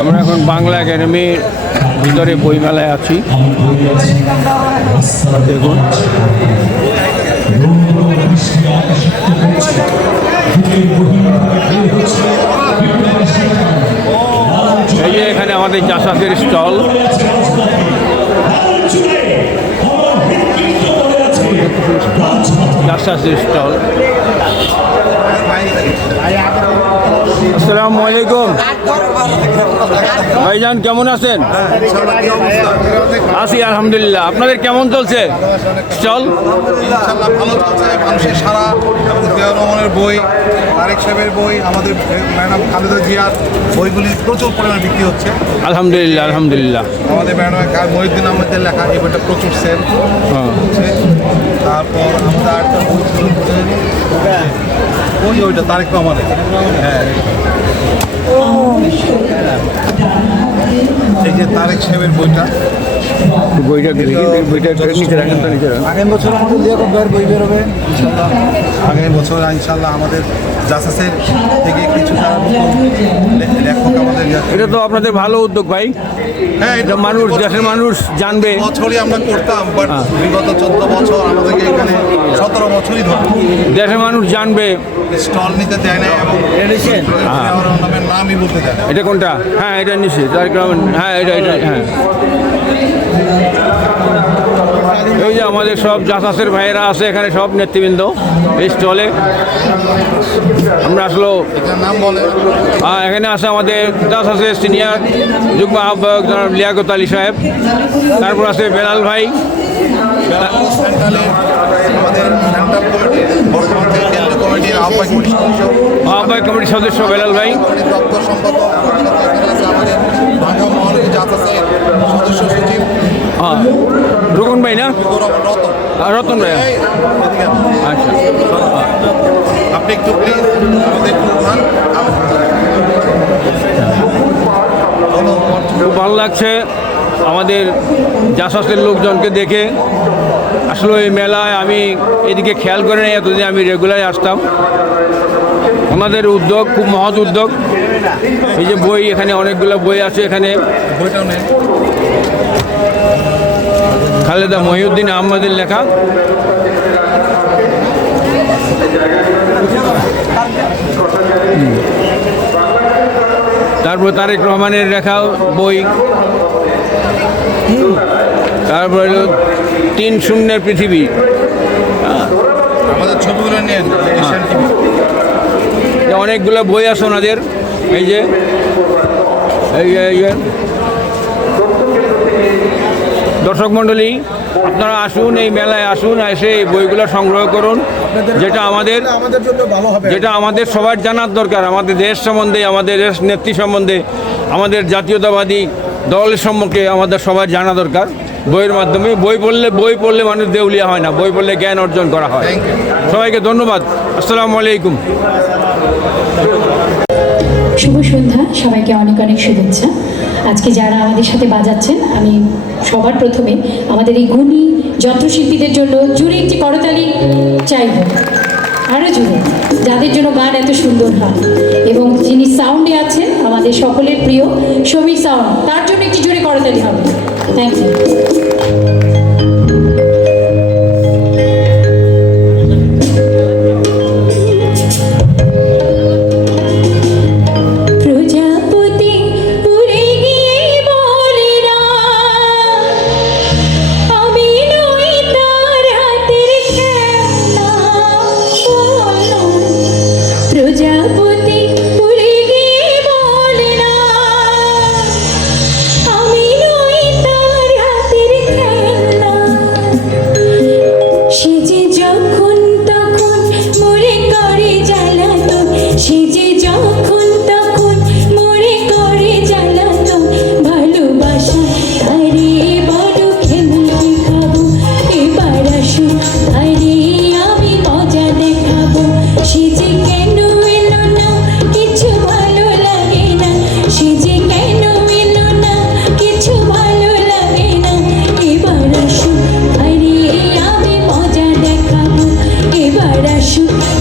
আমরা এখন বাংলা একাডেমির ভিতরে বইমেলায় আছি। দেখুন। এই যে এখানে আমাদের চাষাসের স্টল। চাষাসের স্টল। আসসালামু আলাইকুম। ভাইজান কেমন আছেন? আছি আলহামদুলিল্লাহ। আপনাদের কেমন চলছে? চলছে মানুষের সারা জিয়া রহমানের বই তারেক সাহেবের বই আমাদের ম্যাডাম খালেদা জিয়ার বইগুলি প্রচুর পরিমাণে বিক্রি হচ্ছে আলহামদুলিল্লাহ আলহামদুলিল্লাহ। আমাদের ম্যাডাম মহিউদ্দিন আহমেদের লেখা এই বইটা প্রচুর সেল। হ্যাঁ। তারপর আমরা একটা বই ওই যে ওইটা তারেক রহমানের। হ্যাঁ এই যে তারেক সাহেবের বইটা। বইটা বইটা নিচে রাখেন তো নিচে আগের বছর আমাদের লিয়াকত ভাইয়ের বই বেরোবে ইনশাল্লাহ আগের বছর ইনশাল্লাহ আমাদের জাসাসের থেকে কিছু তারা লেখক আমাদের এটা তো আপনাদের ভালো উদ্যোগ ভাই। হ্যাঁ এটা মানুষ দেশের মানুষ জানবে। বছরই আমরা করতাম বাট হ্যাঁ। বিগত চোদ্দ বছর আমাদেরকে এখানে সতেরো বছরই ধরে দেশের মানুষ জানবে। স্টল নিতে দেয় না এবং হ্যাঁ। নামের নামই বলতে দেয় এটা কোনটা? হ্যাঁ এটা নিশ্চয়ই রহমান হ্যাঁ এটা এটা হ্যাঁ। এই যে আমাদের সব জাসাসের ভাইয়েরা আছে এখানে সব নেতৃবৃন্দ এই স্টলে। আমরা আসলো আহ, এখানে আছে আমাদের জাসাসের সিনিয়র যুগ্ম আহ্বায়ক জনাব লিয়াকত আলী সাহেব। তারপর আছে বেলাল ভাই। আহ্বায়ক কমিটির সদস্য বেলাল ভাই কমিটির দপ্তর সম্পাদক এখানে আছে আমাদের ঢাকা মহানগরী জাসাসের সদস্য সচিব হ্যাঁ রুকন ভাই না? রতন ভাই। আচ্ছা। আপনি একটু প্লিজ আমাদের। খুব ভালো লাগছে আমাদের জাসাসের লোকজনকে দেখে। আসলে এই মেলায় আমি এদিকে খেয়াল করে নেই এতদিন আমি রেগুলার আসতাম। ওনাদের উদ্যোগ খুব মহৎ উদ্যোগ। এই যে বই এখানে অনেকগুলো বই আছে এখানে। বইটাও নেন। খালেদা মহিউদ্দিন আহমদের লেখা। তারপর তারেক রহমানের লেখা বই। তারপর তিন শূন্যের পৃথিবী। আমাদের ছবিগুলো অনেকগুলো বই আছে ওনাদের। এই যে এই যে এই যে। দর্শক মণ্ডলী, আপনারা আসুন, এই মেলায় আসুন, এসে এই বইগুলো সংগ্রহ করুন। যেটা আমাদের যেটা আমাদের সবার জানার দরকার। আমাদের দেশ সম্বন্ধে, আমাদের দেশ নেত্রী সম্বন্ধে, আমাদের জাতীয়তাবাদী দলের সম্পর্কে আমাদের সবার জানা দরকার। বইয়ের মাধ্যমে, বই পড়লে বই পড়লে মানুষ দেউলিয়া হয় না। বই পড়লে জ্ঞান অর্জন করা হয়। সবাইকে ধন্যবাদ। আসসালামু আলাইকুম। শুভ সন্ধ্যা, সবাইকে অনেক অনেক শুভেচ্ছা। আজকে যারা আমাদের সাথে বাজাচ্ছেন, আমি সবার প্রথমে আমাদের এই গুণী যন্ত্রশিল্পীদের জন্য জুড়ে একটি করতালি চাইব। আরও জুড়ে, যাদের জন্য গান এত সুন্দর হয়। এবং যিনি সাউন্ডে আছেন, আমাদের সকলের প্রিয় সমীর সাউন্ড তার জন্য একটি জুড়ে করতালি হবে। Thank you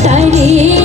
带你。